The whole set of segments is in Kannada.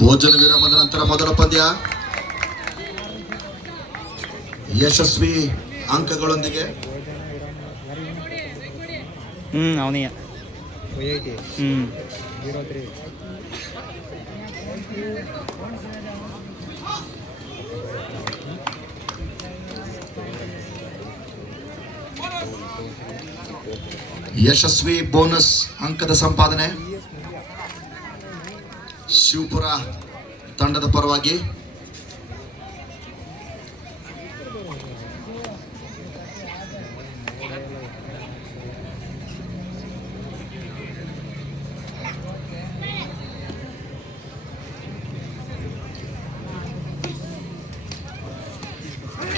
ಭೋಜನ ವಿರಾಮದ ನಂತರ ಮೊದಲ ಪಂದ್ಯ ಯಶಸ್ವಿ ಅಂಕಗಳೊಂದಿಗೆ ಅವನಿಯ ಯಶಸ್ವಿ ಬೋನಸ್ ಅಂಕದ ಸಂಪಾದನೆ ಶಿವಪುರ ತಂಡದ ಪರವಾಗಿ.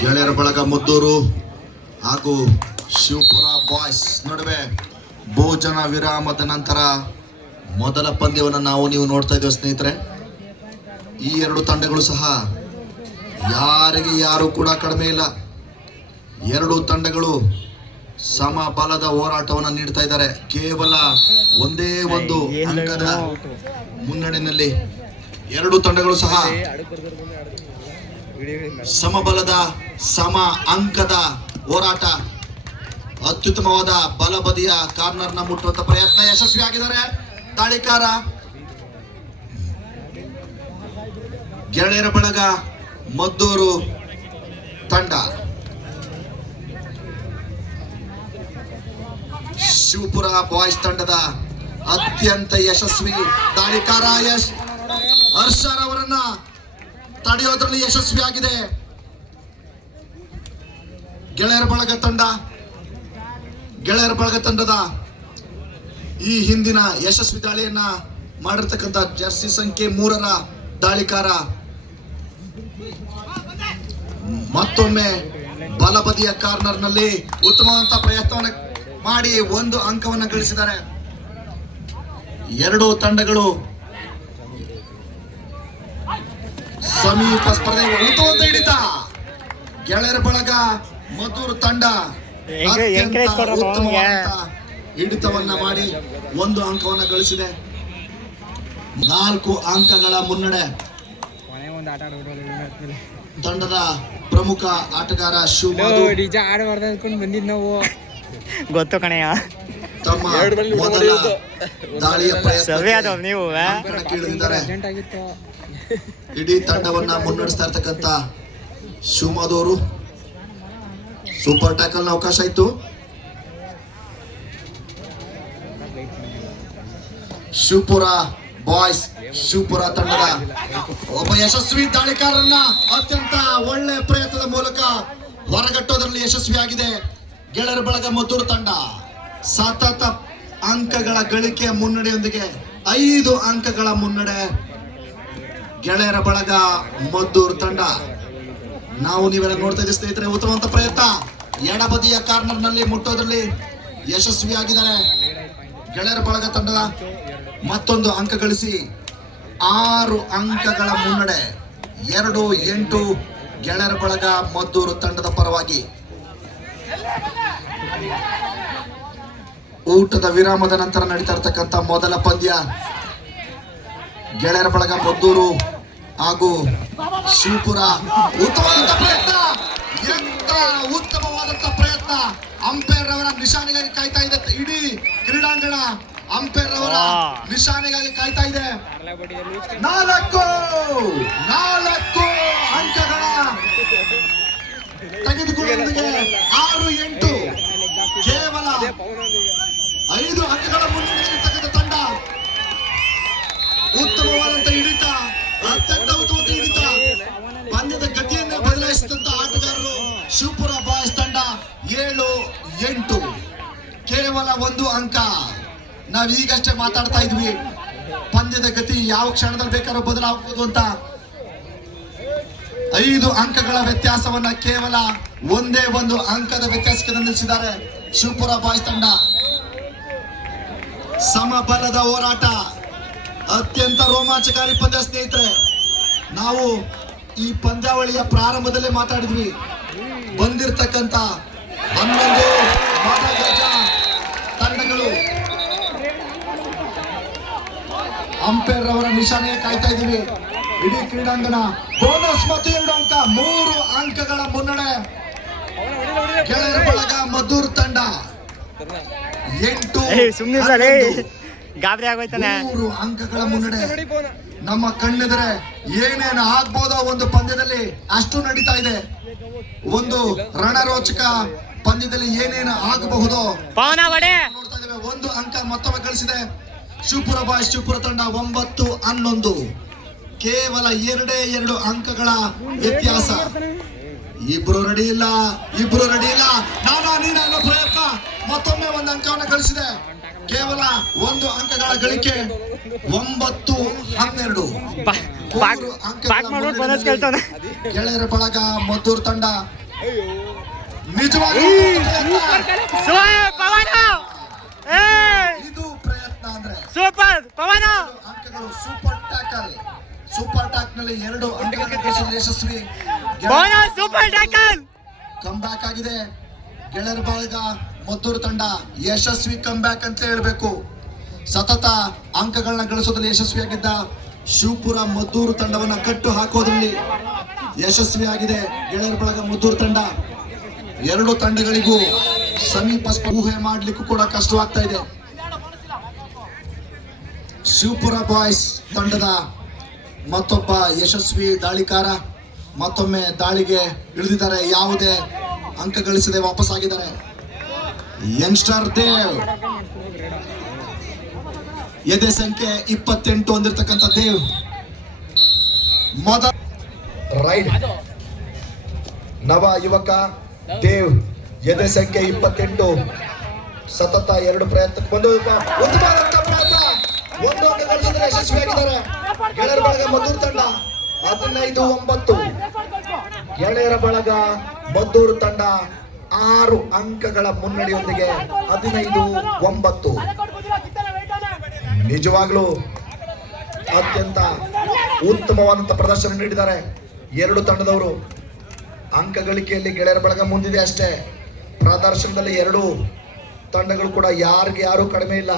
ಗೆಳೆಯರ ಬಳಗ ಮುದ್ದೂರು ಹಾಗೂ ಶಿವಪುರ ಬಾಯ್ಸ್ ನಡುವೆ ಭೋಜನ ವಿರಾಮದ ನಂತರ ಮೊದಲ ಪಂದ್ಯವನ್ನು ನೀವು ನೋಡ್ತಾ ಇದ್ದೇವೆ ಸ್ನೇಹಿತರೆ. ಈ ಎರಡು ತಂಡಗಳು ಸಹ ಯಾರಿಗೆ ಯಾರು ಕೂಡ ಕಡಿಮೆ ಇಲ್ಲ. ಎರಡು ತಂಡಗಳು ಸಮ ಬಲದ ಹೋರಾಟವನ್ನು ನೀಡ್ತಾ ಇದ್ದಾರೆ. ಕೇವಲ ಒಂದೇ ಒಂದು ಅಂಕದ ಮುನ್ನಡೆಯಲ್ಲಿ ಎರಡು ತಂಡಗಳು ಸಹ ಸಮಬಲದ ಸಮ ಅಂಕದ ಹೋರಾಟ. ಅತ್ಯುತ್ತಮವಾದ ಬಲಬದಿಯ ಕಾರ್ನರ್ನ ಮುಟ್ಟುವಂತ ಪ್ರಯತ್ನ ಯಶಸ್ವಿಯಾಗಿದ್ದಾರೆ ದಾಳಿಕಾರ. ಗೆಳೆಯರ ಬಳಗ ಮದ್ದೂರು ತಂಡ ಶಿವಪುರ ಬಾಯ್ಸ್ ತಂಡದ ಅತ್ಯಂತ ಯಶಸ್ವಿ ದಾಳಿಕಾರ ಹರ್ಷರ್ ಅವರನ್ನ ತಡೆಯೋದ್ರಲ್ಲಿ ಯಶಸ್ವಿಯಾಗಿದೆ ಗೆಳೆಯರ ಬಳಗ ತಂಡದ ಈ ಹಿಂದಿನ ಯಶಸ್ವಿ ದಾಳಿಯನ್ನ ಮಾಡಿರ್ತಕ್ಕಂಥ ಜರ್ಸಿ ಸಂಖ್ಯೆ 3ರ ದಾಳಿಕಾರ ಮತ್ತೊಮ್ಮೆ ಬಲಬದಿಯ ಕಾರ್ನರ್ ನಲ್ಲಿ ಉತ್ತಮವಾದ ಪ್ರಯತ್ನವನ್ನು ಮಾಡಿ ಒಂದು ಅಂಕವನ್ನು ಗಳಿಸಿದ್ದಾರೆ. ಎರಡೂ ತಂಡಗಳು ಸಮೀಪ ಸ್ಪರ್ಧೆ ಉತ್ತಮವಾದ ಹಿಡಿತ. ಗೆಳೆಯರ ಬಳಗ ಮದ್ದೂರು ತಂಡ ಹಿಡಿತವನ್ನ ಮಾಡಿ ಒಂದು ಅಂಕವನ್ನ ಗಳಿಸಿದೆ. 4 ಅಂಕಗಳ ಮುನ್ನಡೆ ತಂಡದ ಪ್ರಮುಖ ಆಟಗಾರ ಗೊತ್ತು ಕಣೆಯ ತಮ್ಮ ಮೊದಲ ದಾಳಿಯ ಪ್ರಯತ್ನ ಇಡೀ ತಂಡವನ್ನ ಮುನ್ನಡೆಸ್ತಾ ಇರ್ತಕ್ಕಂಥ ಶಿವಮೊಗ್ಗದವರು ಸೂಪರ್ ಟ್ಯಾಕಲ್ ಅವಕಾಶ ಇತ್ತು. ಶಿವಪುರ ಬಾಯ್ಸ್ ಶಿವಪುರ ತಂಡದ ಒಬ್ಬ ಯಶಸ್ವಿ ದಾಳಿಕಾರರನ್ನ ಅತ್ಯಂತ ಒಳ್ಳೆ ಪ್ರಯತ್ನದ ಮೂಲಕ ಹೊರಗಟ್ಟೋದ್ರಲ್ಲಿ ಯಶಸ್ವಿಯಾಗಿದೆ ಗೆಳೆಯರ ಬಳಗ ಮದ್ದೂರು ತಂಡ. ಸತತ ಅಂಕಗಳ ಗಳಿಕೆಯ ಮುನ್ನಡೆಯೊಂದಿಗೆ 5 ಅಂಕಗಳ ಮುನ್ನಡೆ ಗೆಳೆಯರ ಬಳಗ ಮದ್ದೂರು ತಂಡ. ನೀವೆಲ್ಲ ನೋಡ್ತಾ ಇದ್ದೀವಿ ಸ್ನೇಹಿತರೆ, ಉತ್ತಮವಾದ ಪ್ರಯತ್ನ ಎಡಬದಿಯ ಕಾರ್ನರ್ ನಲ್ಲಿ ಮುಟ್ಟೋದ್ರಲ್ಲಿ ಯಶಸ್ವಿಯಾಗಿದ್ದಾರೆ ಗೆಳೆಯರ ಬಳಗ ತಂಡದ. ಮತ್ತೊಂದು ಅಂಕ ಗಳಿಸಿ 6 ಅಂಕಗಳ ಮುನ್ನಡೆ 2-8 ಗೆಳೆಯರ ಬಳಗ ಮದ್ದೂರು ತಂಡದ ಪರವಾಗಿ. ಊಟದ ವಿರಾಮದ ನಂತರ ನಡೀತಾ ಇರತಕ್ಕಂಥ ಮೊದಲ ಪಂದ್ಯ ಗೆಳೆಯರ ಬಳಗ ಮದ್ದೂರು ಹಾಗೂ ಶಿವಪುರ. ಉತ್ತಮವಾದ ಪ್ರಯತ್ನ, ಎಂತ ಉತ್ತಮವಾದಂತಹ ಪ್ರಯತ್ನ. ಅಂಪೈರ್ ಅವರ ನಿಶಾನೆಗಾಗಿ ಕಾಯ್ತಾ ಇದೆ ಇಡೀ ಕ್ರೀಡಾಂಗಣ. ಅಂಪೈರ್ ಅವರ ನಿಶಾನೆಗಾಗಿ ಕಾಯ್ತಾ ಇದೆ. 4 ಅಂಕಗಳ ತೆಗೆದುಕೊಳ್ಳುವುದಕ್ಕೆ 6-8 ಕೇವಲ 5 ಅಂಕಗಳ ಮುನ್ನಡೆಯಲ್ಲಿರ್ತಕ್ಕಂಥ ತಂಡ. ಉತ್ತಮವಾದಂತಹ ಹಿಡಿತ, ಅತ್ಯಂತ ಉತ್ತಮವಾದ ಹಿಡಿತ. ಪಂದ್ಯದ ಗತಿಯನ್ನೇ ಬದಲಾಯಿಸಿದಂತ ಆಟಗಾರರು ಶಿವಪುರ ಬಾಯ್ಸ್ ತಂಡ. 7-8 ಕೇವಲ 1 ಅಂಕ. ನಾವೀಗಷ್ಟೇ ಮಾತಾಡ್ತಾ ಇದ್ವಿ ಪಂದ್ಯದ ಗತಿ ಯಾವ ಕ್ಷಣದಲ್ಲಿ ಬೇಕಾದ್ರೂ ಬದಲಾಗಬಹುದು ಅಂತ. 5 ಅಂಕಗಳ ವ್ಯತ್ಯಾಸವನ್ನ ಕೇವಲ ಒಂದೇ 1 ಅಂಕದ ವ್ಯತ್ಯಾಸಕ್ಕೆ ನಿಲ್ಲಿಸಿದ್ದಾರೆ ಶಿವಪುರ ಬಾಯ್ಸ್ ತಂಡ. ಸಮಬಲದ ಹೋರಾಟ, ಅತ್ಯಂತ ರೋಮಾಂಚಕಾರಿ ಪಂದ್ಯ ಸ್ನೇಹಿತರೆ. ನಾವು ಈ ಪಂದ್ಯಾವಳಿಯ ಪ್ರಾರಂಭದಲ್ಲೇ ಮಾತಾಡಿದ್ವಿ, ಬಂದಿರತಕ್ಕಂತ 11 ತಂಡಗಳು ಅಂಪೈರ್ ಅವರ ನಿಶಾನೆಗೆ ಕಾಯ್ತಾ ಇದೀವಿ. ಇಡೀ ಕ್ರೀಡಾಂಗಣ ಬೋನಸ್ ಮತ್ತು 2 ಅಂಕ, 3 ಅಂಕಗಳ ಮುನ್ನಡೆ. ಗೆಳೆಯರ ಬಳಗ ಮದ್ದೂರು ತಂಡ 8 ಸುಮ್ಮನೆ ಗಾಬರಿ ಆಗೋಯ್ತಾನೆ. 3 ಅಂಕಗಳ ಮುನ್ನಡೆ. ನಮ್ಮ ಕಣ್ಣೆದರೆ ಏನೇನು ಆಗ್ಬೋದೋ ಒಂದು ಪಂದ್ಯದಲ್ಲಿ ಅಷ್ಟು ನಡೀತಾ ಇದೆ. ಒಂದು ರಣರೋಚಕ ಪಂದ್ಯದಲ್ಲಿ ಏನೇನು ಆಗಬಹುದು ನೋಡ್ತಾ ಇದ್ದೇವೆ. 1 ಅಂಕ ಮತ್ತೊಮ್ಮೆ ಗಳಿಸಿದೆ ಶಿವಪುರ ಬಾಯ್ಸ್. ಶಿವಪುರ ತಂಡ 9-11, ಕೇವಲ 2 ಅಂಕಗಳ ವ್ಯತ್ಯಾಸ. ಇಬ್ರು ರೆಡಿ ಇಲ್ಲ. ನಾನು ನೀನು ಅನ್ನೋ ಪ್ರಯತ್ನ ಮತ್ತೊಮ್ಮೆ 1 ಅಂಕವನ್ನು ಗಳಿಸಿದೆ. ಕೇವಲ 1 ಅಂಕಗಳ ಗಳಿಕೆ. 9-12, 3 ಅಂಕಗಳ ಗೆಳೆಯರ ಬಳಗ ಮದ್ದೂರು ತಂಡ ನಿಜವಾಗಿ ಇದು ಪ್ರಯತ್ನ ಅಂದ್ರೆ ಸೂಪರ್ ಪವನ ಅಂಕಗಳು. ಸೂಪರ್ ಟ್ಯಾಕ್ ನಲ್ಲಿ 2 ಅಂಕಗಳನ್ನು ಗಳಿಸಲು ಯಶಸ್ವಿ. ಸೂಪರ್ ಟ್ಯಾಕಲ್ ಕಮ್ ಬ್ಯಾಕ್ ಆಗಿದೆ ಗೆಳೆಯರ ಬಳಗ ಮದ್ದೂರು ತಂಡ. ಯಶಸ್ವಿ ಕಮ್ ಬ್ಯಾಕ್ ಅಂತ ಹೇಳ್ಬೇಕು. ಸತತ ಅಂಕಗಳನ್ನ ಗಳಿಸೋದ್ರಲ್ಲಿ ಯಶಸ್ವಿಯಾಗಿದ್ದ ಶಿವಪುರ ಮದ್ದೂರು ತಂಡವನ್ನ ಕಟ್ಟು ಹಾಕೋದ್ರಲ್ಲಿ ಯಶಸ್ವಿಯಾಗಿದೆ ಗೆಳೆಯರ ಬಳಗ ಮದ್ದೂರು ತಂಡ. 2 ತಂಡಗಳಿಗೂ ಸಮೀಪ ಊಹೆ ಮಾಡ್ಲಿಕ್ಕೂ ಕೂಡ ಕಷ್ಟವಾಗ್ತಾ ಇದೆ. ಶಿವಪುರ ಬಾಯ್ಸ್ ತಂಡದ ಮತ್ತೊಬ್ಬ ಯಶಸ್ವಿ ದಾಳಿಕಾರ ಮತ್ತೊಮ್ಮೆ ದಾಳಿಗೆ ಇಳಿದಿದ್ದಾರೆ. ಯಾವುದೇ ಅಂಕ ಗಳಿಸದೆ ವಾಪಸ್ ಆಗಿದ್ದಾರೆ. ಯಂಗ್ಸ್ಟರ್ ದೇವ್ ಎದೆ ಸಂಖ್ಯೆ 28 ಹೊಂದಿರತಕ್ಕಂಥ ದೇವ್ ಮೊದಲ ರೈಡ್. ನವ ಯುವಕ ದೇವ್ ಎದೆ ಸಂಖ್ಯೆ 28, ಸತತ 2 ಪ್ರಯತ್ನಕ್ಕೆ ಬಂದು ಉತ್ತಮವಾದಂತ ಪ್ರಯತ್ನ. 1 ಅಂಕ ಗಳಿಸಿದ್ರೆ ಯಶಸ್ವಿಯಾಗಿದ್ದಾರೆ ಗೆಳೆಯರ ಬಳಗ ಮದ್ದೂರು ತಂಡ. 15-9, ಗೆಳೆಯರ ಬಳಗ ಮದ್ದೂರು ತಂಡ 6 ಅಂಕಗಳ ಮುನ್ನಡೆಯೊಂದಿಗೆ 15-9. ನಿಜವಾಗ್ಲೂ ಅತ್ಯಂತ ಉತ್ತಮವಾದಂತ ಪ್ರದರ್ಶನ ನೀಡಿದ್ದಾರೆ 2 ತಂಡದವರು. ಅಂಕ ಗಳಿಕೆಯಲ್ಲಿ ಗೆಳೆಯರ ಬಳಗ ಮುಂದಿದೆ ಅಷ್ಟೇ. ಪ್ರದರ್ಶನದಲ್ಲಿ 2 ತಂಡಗಳು ಕೂಡ ಯಾರು ಕಡಿಮೆ ಇಲ್ಲ.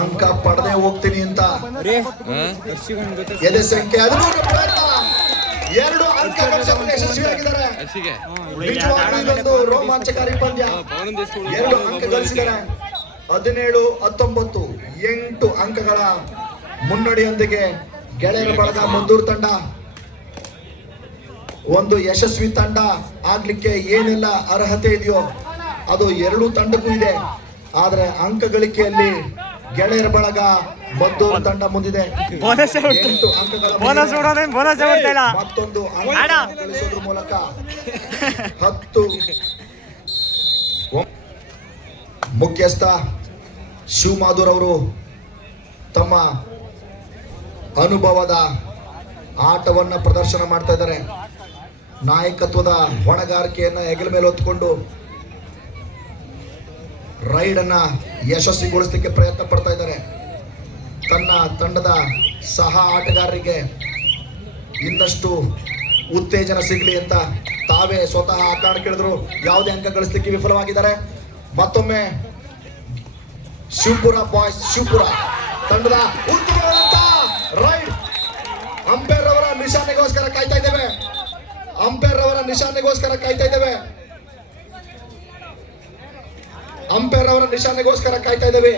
ಅಂಕ ಪಡೆದೇ ಹೋಗ್ತೀನಿ ಅಂತ ಎದೆ ಸಂಖ್ಯೆ 13 ಪ್ರಯತ್ನ. 2 ಅಂಕ ಗಳಿಸಲು ಯಶಸ್ವಿಯಾಗಿದ್ದಾರೆ. ನಿಜವಾಗ್ಲೂ ಇದೊಂದು ರೋಮಾಂಚಕಾರಿ ಪಂದ್ಯ. 2 ಅಂಕ ಗಳಿಸಿದ್ದಾರೆ. 17-19, 8 ಅಂಕಗಳ ಮುನ್ನಡೆಯೊಂದಿಗೆ ಗೆಳೆಯರ ಬಳಗ ಮದ್ದೂರು ತಂಡ ಒಂದು ಯಶಸ್ವಿ ತಂಡ ಆಗ್ಲಿಕ್ಕೆ ಏನೆಲ್ಲ ಅರ್ಹತೆ ಇದೆಯೋ ಅದು 2 ತಂಡಕ್ಕೂ ಇದೆ. ಆದ್ರೆ ಅಂಕ ಗಳಿಕೆಯಲ್ಲಿ ಗೆಳೆಯರ ಬಳಗ ಮದ್ದೂರು ತಂಡ ಮುಂದಿದೆ. 8 ಅಂಕಗಳ ಮತ್ತೊಂದು ಅಂಕ ಗಳಿಸೋದ್ರ ಮೂಲಕ 10. ಮುಖ್ಯಸ್ಥ ಶಿವಮಾಧುರ್ ಅವರು ತಮ್ಮ ಅನುಭವದ ಆಟವನ್ನ ಪ್ರದರ್ಶನ ಮಾಡ್ತಾ ಇದ್ದಾರೆ. ನಾಯಕತ್ವದ ಹೊಣೆಗಾರಿಕೆಯನ್ನ ಹೆಗಲ ಮೇಲೆ ಹೊತ್ತುಕೊಂಡು ರೈಡ್ ಅನ್ನ ಯಶಸ್ವಿಗೊಳಿಸಲಿಕ್ಕೆ ಪ್ರಯತ್ನ ಪಡ್ತಾ ಇದ್ದಾರೆ. ತನ್ನ ತಂಡದ ಸಹ ಆಟಗಾರರಿಗೆ ಇನ್ನಷ್ಟು ಉತ್ತೇಜನ ಸಿಗಲಿ ಅಂತ ತಾವೇ ಸ್ವತಃ ಆಟ ಕೇಳಿದ್ರು. ಯಾವುದೇ ಅಂಕ ಗಳಿಸಲಿಕ್ಕೆ ವಿಫಲವಾಗಿದ್ದಾರೆ. ಮತ್ತೊಮ್ಮೆ ಶಿವಪುರ ಬಾಯ್ಸ್ ಶಿವಪುರ ತಂಡದ ಉತ್ತಮವಾದಂತ ರೈಡ್. ಅಂಪೈರ್ ಅವರ ನಿಶಾನೆಗೋಸ್ಕರ ಕಾಯ್ತಾ ಇದ್ದೇವೆ. ಅಂಪೈರ್ ಅವರ ನಿಶಾನೆಗೋಸ್ಕರ ಕಾಯ್ತಾ ಇದ್ದೇವೆ. ಅಂಪೈರ್ ಅವರ ನಿಶಾನೆಗೋಸ್ಕರ ಕಾಯ್ತಾ ಇದ್ದೇವೆ.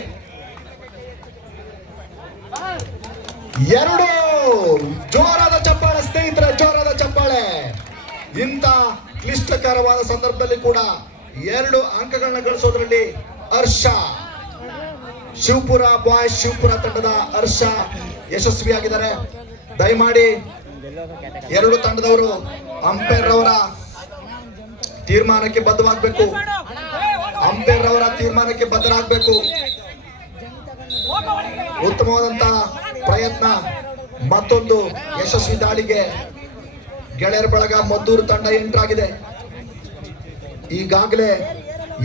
2 ಜೋರಾದ ಚಪ್ಪಾಳೆ ಸ್ನೇಹಿತರೆ, ಜೋರಾದ ಚಪ್ಪಾಳೆ. ಇಂಥ ಕ್ಲಿಷ್ಟಕರವಾದ ಸಂದರ್ಭದಲ್ಲಿ ಕೂಡ 2 ಅಂಕಗಳನ್ನ ಗಳಿಸೋದ್ರಲ್ಲಿ ಹರ್ಷ, ಶಿವಪುರ ಬಾಯ್ಸ್ ಶಿವಪುರ ತಂಡದ ಹರ್ಷ ಯಶಸ್ವಿಯಾಗಿದ್ದಾರೆ. ದಯಮಾಡಿ 2 ತಂಡದವರು ಅಂಪೈರ್ ಅವರ ತೀರ್ಮಾನಕ್ಕೆ ಬದ್ಧವಾಗಬೇಕು. ಅಂಪೈರ್ ಅವರ ತೀರ್ಮಾನಕ್ಕೆ ಬದ್ಧರಾಗಬೇಕು. ಉತ್ತಮವಾದಂತಹ ಪ್ರಯತ್ನ. ಮತ್ತೊಂದು ಯಶಸ್ವಿ ದಾಳಿಗೆ ಗೆಳೆಯರ ಬಳಗ ಮದ್ದೂರು ತಂಡ ಎಂಟ್ರಾಗಿದೆ. ಈಗಾಗಲೇ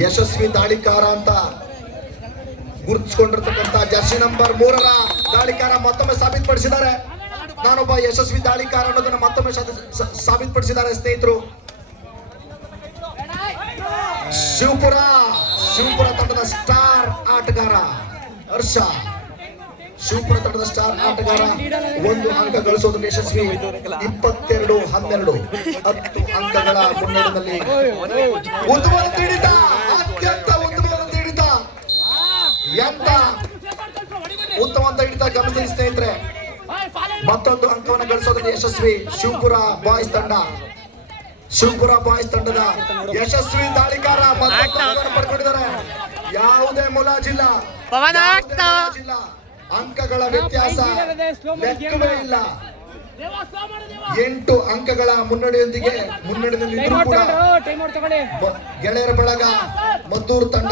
ಯಶಸ್ವಿ ದಾಳಿಕಾರ ಅಂತ ಗುರುತಿಸಿಕೊಂಡಿರ್ತಕ್ಕಂಥ ಜರ್ಸಿ ನಂಬರ್ 3ರ ದಾಳಿಕಾರ ಮತ್ತೊಮ್ಮೆ ಸಾಬೀತುಪಡಿಸಿದ್ದಾರೆ. ನಾನೊಬ್ಬ ಯಶಸ್ವಿ ದಾಳಿಕಾರ ಅನ್ನೋದನ್ನ ಮತ್ತೊಮ್ಮೆ ಸಾಬೀತುಪಡಿಸಿದ್ದಾರೆ ಸ್ನೇಹಿತರು. ಶಿವಪುರ ತಂಡದ ಸ್ಟಾರ್ ಆಟಗಾರ ಹರ್ಷ. ಶಿವಪುರ ತಂಡದ ಸ್ಟಾರ್ ಆಟಗಾರ 1 ಅಂಕ ಗಳಿಸೋದ್ರಲ್ಲಿ ಯಶಸ್ವಿ. 22-12 10 ಅಂಕಗಳ ಮುನ್ನಡೆಯಲ್ಲಿ ಉತ್ತಮವಾದ ಹಿಡಿತ, ಅತ್ಯಂತ ಉತ್ತಮವಾದ ಹಿಡಿತ. ಎಂತ ಉತ್ತಮವಾದ ಹಿಡಿತ ಗಮನಿಸಿ ಸ್ನೇಹಿತರೆ. ಮತ್ತೊಂದು ಅಂಕವನ್ನು ಗಳಿಸೋದ್ರಲ್ಲಿ ಯಶಸ್ವಿ ಶಿವಪುರ ಬಾಯ್ಸ್ ತಂಡ. ಶಿವಪುರ ಬಾಯ್ಸ್ ತಂಡದ ಯಶಸ್ವಿ ದಾಳಿಕಾರ ಮತ್ತೊಂದು ಪಡ್ಕೊಂಡಿದ್ದಾರೆ. ಯಾವುದೇ ಮುಲಾಜಿಲ್ಲ, ಪವನ ಅಂಕಗಳ ವ್ಯತ್ಯಾಸ ಲೆಕ್ಕವೇ ಇಲ್ಲ. 8 ಅಂಕಗಳ ಮುನ್ನಡೆಯಲ್ಲಿ ಕೂಡ ಗೆಳೆಯರ ಬಳಗ ಮದ್ದೂರು ತಂಡ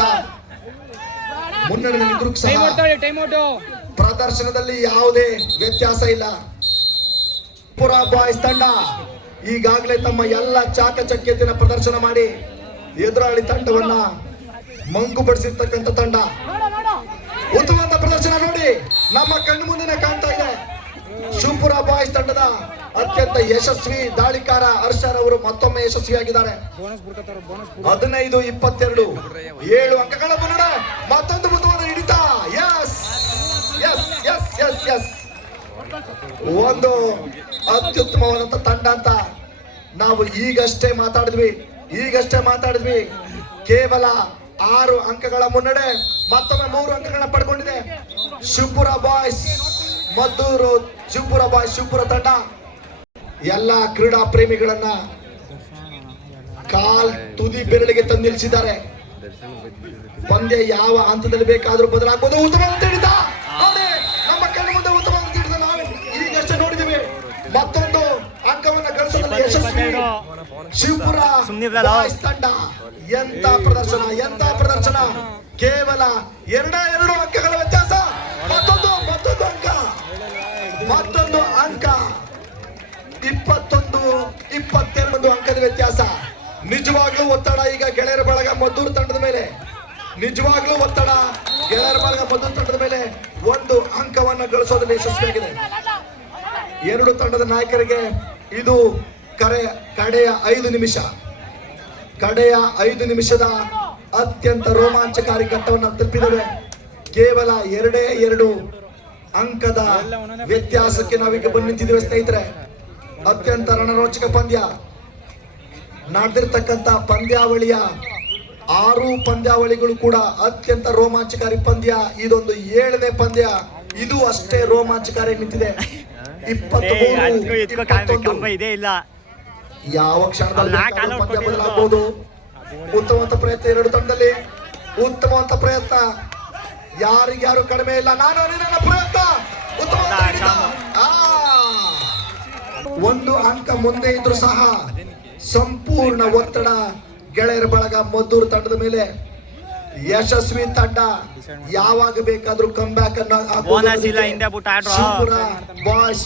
ಮುನ್ನಡೆಯಲ್ಲಿದ್ದರೂ ಸಹ ಪ್ರದರ್ಶನದಲ್ಲಿ ಯಾವುದೇ ವ್ಯತ್ಯಾಸ ಇಲ್ಲ. ಪುರ ಬಾಯ್ಸ್ ತಂಡ ಈಗಾಗಲೇ ತಮ್ಮ ಎಲ್ಲ ಚಾಕಚಕ್ಯತೆಯ ಪ್ರದರ್ಶನ ಮಾಡಿ ಎದುರಾಳಿ ತಂಡವನ್ನ ಮಂಕುಪಡಿಸಿರ್ತಕ್ಕಂಥ ತಂಡ. ಉತ್ತಮವಾದ ಪ್ರದರ್ಶನ ನೋಡಿ ನಮ್ಮ ಕಣ್ಣು ಮುಂದೆ ಕಾಣ್ತಾ ಇದೆ. ಶಿವಪುರ ಬಾಯ್ಸ್ ತಂಡದ ಅತ್ಯಂತ ಯಶಸ್ವಿ ದಾಳಿಕಾರ ಹರ್ಷರವರು ಮತ್ತೊಮ್ಮೆ ಯಶಸ್ವಿಯಾಗಿದ್ದಾರೆ. 15-22 7 ಅಂಕಗಳ ಮುನ್ನಡೆ. ಮತ್ತೊಂದು ಉತ್ತಮವಾದ ಹಿಡಿತ. ಎಸ್ ಎಸ್ ಎಸ್ ಎಸ್ ಎಸ್ ಒಂದು ಅತ್ಯುತ್ತಮವಾದಂತ ತಂಡ ಅಂತ ನಾವು ಈಗಷ್ಟೇ ಮಾತಾಡಿದ್ವಿ. ಕೇವಲ 6 ಅಂಕಗಳ ಮುನ್ನಡೆ, ಮತ್ತೊಮ್ಮೆ 3 ಅಂಕಗಳನ್ನ ಪಡ್ಕೊಂಡಿದೆ ಶಿವಪುರ ಬಾಯ್ಸ್ ಮದ್ದೂರು. ಶಿವಪುರ ತಂಡ ಎಲ್ಲ ಕ್ರೀಡಾ ಪ್ರೇಮಿಗಳನ್ನ ಕಾಲ್ ತುದಿ ಬೆರಳಿಗೆ ತಂದು ನಿಲ್ಲಿಸಿದ್ದಾರೆ. ಪಂದ್ಯ ಯಾವ ಹಂತದಲ್ಲಿ ಬೇಕಾದ್ರೂ ಬದಲಾಗಬಹುದು. ಉತ್ತಮವಾದ ಹಿಡಿತ ನೋಡಿ, ನಮ್ಮ ಕಣ್ಣ ಮುಂದೆ ಉತ್ತಮವಾದ ಹಿಡಿತ ನಾವು ಈಗಷ್ಟೇ ನೋಡಿದೀವಿ. ಮತ್ತೊಂದು ಅಂಕವನ್ನ ಗಳಿಸೋದ್ರಲ್ಲಿ ಯಶಸ್ವಿ ಶಿವಪುರ ಬಾಯ್ಸ್ ತಂಡ. ಎಂತ ಪ್ರದರ್ಶನ. ಕೇವಲ 2 ಅಂಕಗಳ ವ್ಯತ್ಯಾಸ. ಮತ್ತೊಂದು ಅಂಕ 21-22 ಅಂಕದ ವ್ಯತ್ಯಾಸ. ನಿಜವಾಗ್ಲೂ ಒತ್ತಡ ಈಗ ಗೆಳೆಯರ ಬಳಗ ಮದ್ದೂರು ತಂಡದ ಮೇಲೆ. ಒಂದು ಅಂಕವನ್ನ ಗಳಿಸೋದ್ರಲ್ಲಿ ಯಶಸ್ವಿಯಾಗಿದೆ. 2 ತಂಡದ ನಾಯಕರಿಗೆ ಇದು ಕಡೆಯ 5 ನಿಮಿಷದ ಅತ್ಯಂತ ರೋಮಾಂಚಕಾರಿ ಘಟ್ಟವನ್ನು ತಲುಪಿದ್ದೇವೆ. ಕೇವಲ 2 ಅಂಕದ ವ್ಯತ್ಯಾಸಕ್ಕೆ ನಾವೀಗ ಬಂದು ನಿಂತಿದ್ದೇವೆ ಸ್ನೇಹಿತರೆ. ಅತ್ಯಂತ ರಣರೋಚಕ ಪಂದ್ಯ ನಡೆದಿರ್ತಕ್ಕಂಥ ಪಂದ್ಯಾವಳಿಯ 6 ಪಂದ್ಯಾವಳಿಗಳು ಕೂಡ ಅತ್ಯಂತ ರೋಮಾಂಚಕಾರಿ ಪಂದ್ಯ. ಇದೊಂದು 7ನೇ ಪಂದ್ಯ, ಇದು ಅಷ್ಟೇ ರೋಮಾಂಚಕಾರಿ ನಿಂತಿದೆ. 23-21 ಇದೇ ಇಲ್ಲ. ಯಾವ ಕ್ಷಣದಲ್ಲಿ ಪಂದ್ಯ ಬದಲಾಗಬಹುದು. ಉತ್ತಮವಾದ ಪ್ರಯತ್ನ 2 ತಂಡದಲ್ಲಿ. ಉತ್ತಮವಾದ ಪ್ರಯತ್ನ, ಯಾರಿಗ್ಯಾರು ಕಡಿಮೆ ಇಲ್ಲ. ನಾನು ನಿನ್ನ ಪ್ರಯತ್ನ ಒಂದು ಅಂಕ ಮುಂದೆ ಇದ್ರು ಸಹ ಸಂಪೂರ್ಣ ಒತ್ತಡ ಗೆಳೆಯರ ಬಳಗ ಮದ್ದೂರು ತಂಡದ ಮೇಲೆ. ಯಶಸ್ವಿ ತಂಡ ಯಾವಾಗ ಬೇಕಾದ್ರೂ ಕಮ್ ಬ್ಯಾಕ್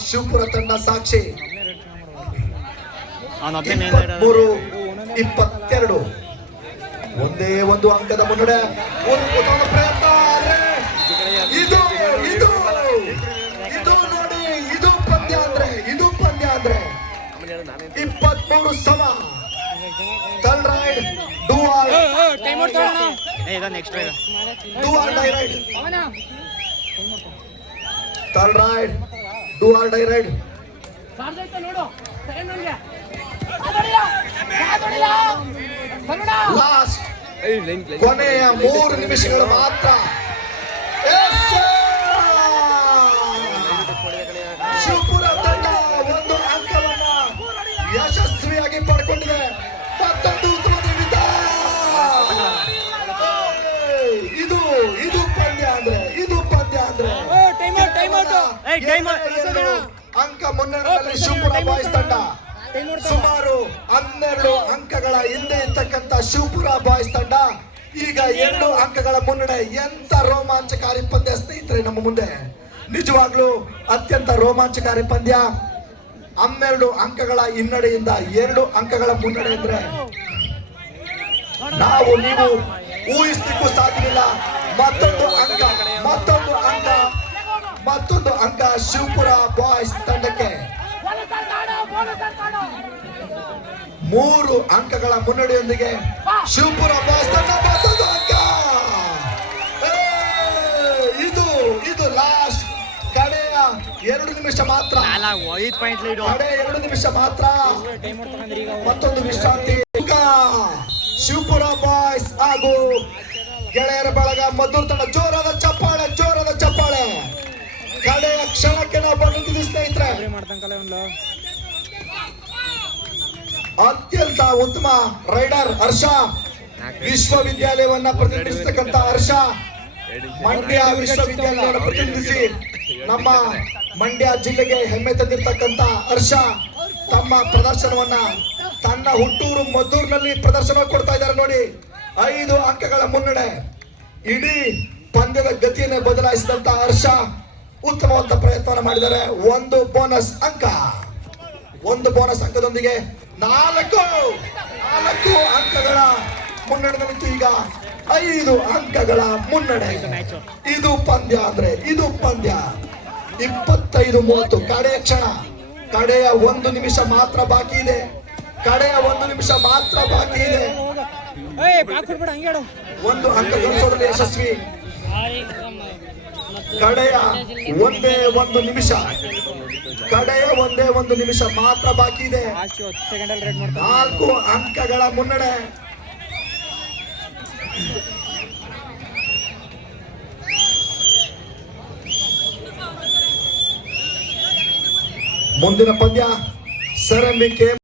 ಶಿವಪುರ ತಂಡ ಸಾಕ್ಷಿ. 23-22 ಒಂದೇ ಒಂದು ಅಂಕದ ಮುನ್ನಡೆ. ಉತ್ತಮ ಪ್ರಯತ್ನ. ಇದು ನೋಡಿ, ಇದು ಪಂದ್ಯ ಅಂದ್ರೆ 23 ಸಮ. ತಲ್ raid do or die raid. Last ಕೊನೆಯ 3 ನಿಮಿಷಗಳು ಮಾತ್ರ. ಶಿವಪುರ ತಂಡ 1 ಅಂಕವನ್ನ ಯಶಸ್ವಿಯಾಗಿ ಪಡ್ಕೊಂಡಿದೆ. ಮತ್ತೊಂದು ಉತ್ತಮವಾದ ಹಿಡಿತ. ಇದು ಪಂದ್ಯ ಅಂದ್ರೆ ಅಂಕ ಮುನ್ನಡೆಯಲ್ಲಿ ಶಿವಪುರ ಬಾಯ್ಸ್ ತಂಡ. ಸುಮಾರು 12 ಅಂಕಗಳ ಹಿಂದೆ ಇರ್ತಕ್ಕಂಥ ಶಿವಪುರ ಬಾಯ್ಸ್ ತಂಡ ಈಗ 2 ಅಂಕಗಳ ಮುನ್ನಡೆ. ಎಂತ ರೋಮಾಂಚಕಾರಿ ಪಂದ್ಯ ಸ್ನೇಹಿತರೆ ನಮ್ಮ ಮುಂದೆ. ನಿಜವಾಗ್ಲೂ ಅತ್ಯಂತ ರೋಮಾಂಚಕಾರಿ ಪಂದ್ಯ. 12 ಅಂಕಗಳ ಹಿನ್ನಡೆಯಿಂದ 2 ಅಂಕಗಳ ಮುನ್ನಡೆ ಅಂದ್ರೆ ನೀವು ಊಹಿಸ್ಲಿಕ್ಕೂ ಸಾಧ್ಯವಿಲ್ಲ. ಮತ್ತೊಂದು ಅಂಕ ಶಿವಪುರ ಬಾಯ್ಸ್ ತಂಡಕ್ಕೆ. 3 ಅಂಕಗಳ ಮುನ್ನಡೆಯೊಂದಿಗೆ ಶಿವಪುರ ಬಾಯ್ಸ್ ತಂಡ ಮತ್ತೊಂದು ಅಂಕ. ಇದು ಲಾಸ್ಟ್ ಕಡೆಯ 2 ನಿಮಿಷ ಮಾತ್ರ. 5 ಪಾಯಿಂಟ್ ಲೀಡು. ಕಡೆ 2 ನಿಮಿಷ ಮಾತ್ರ. ಮತ್ತೊಂದು ವಿಶ್ರಾಂತಿ. ಶಿವಪುರ ಬಾಯ್ಸ್ ಹಾಗೂ ಗೆಳೆಯರ ಬಳಗ ಮದ್ದೂರು ತಂಡ ಜೋರಾದ ಚಪ್ಪಾಳೆ. ಕಡೆಯ ಕ್ಷಣಕ್ಕೆ ನಾವು ಬಂದಿದ್ದೀವಿ ಸ್ನೇಹಿತರೆ. ಅತ್ಯಂತ ಉತ್ತಮ ರೈಡರ್ ಹರ್ಷ, ವಿಶ್ವವಿದ್ಯಾಲಯವನ್ನ ಪ್ರತಿನಿಧಿಸತಕ್ಕಂತ ಹರ್ಷ, ಮಂಡ್ಯ ವಿಶ್ವವಿದ್ಯಾಲಯವನ್ನು ಪ್ರತಿನಿಧಿಸಿ ನಮ್ಮ ಮಂಡ್ಯ ಜಿಲ್ಲೆಗೆ ಹೆಮ್ಮೆ ತಂದಿರತಕ್ಕಂತ ಹರ್ಷ ತಮ್ಮ ಪ್ರದರ್ಶನವನ್ನ ತನ್ನ ಹುಟ್ಟೂರು ಮದ್ದೂರಿನಲ್ಲಿ ಪ್ರದರ್ಶನ ಕೊಡ್ತಾ ಇದ್ದಾರೆ ನೋಡಿ. 5 ಅಂಕಗಳ ಮುನ್ನಡೆ. ಇಡೀ ಪಂದ್ಯದ ಗತಿಯನ್ನೇ ಬದಲಾಯಿಸಿದಂತ ಹರ್ಷ ಉತ್ತಮವಾದ ಪ್ರಯತ್ನವನ್ನು ಮಾಡಿದ್ದಾರೆ. 1 ಬೋನಸ್ ಅಂಕದೊಂದಿಗೆ 4 ಅಂಕಗಳ ಮುನ್ನಡೆದಲ್ಲಿತ್ತು. ಈಗ 5 ಅಂಕಗಳ ಮುನ್ನಡೆ. ಇದು ಪಂದ್ಯ 25-30. ಕಡೆಯ ಕ್ಷಣ, ಕಡೆಯ 1 ನಿಮಿಷ ಮಾತ್ರ ಬಾಕಿ ಇದೆ. 1 ಅಂಕ ಗಳಿಸೋದ್ರಲ್ಲಿ ಯಶಸ್ವಿ. ಕಡೆಯ ಒಂದೇ ಒಂದು ನಿಮಿಷ ಮಾತ್ರ ಬಾಕಿ ಇದೆ. 4 ಅಂಕಗಳ ಮುನ್ನಡೆ. ಮುಂದಿನ ಪಂದ್ಯ ಸರ್ ಎಂ ವಿ ಕೆ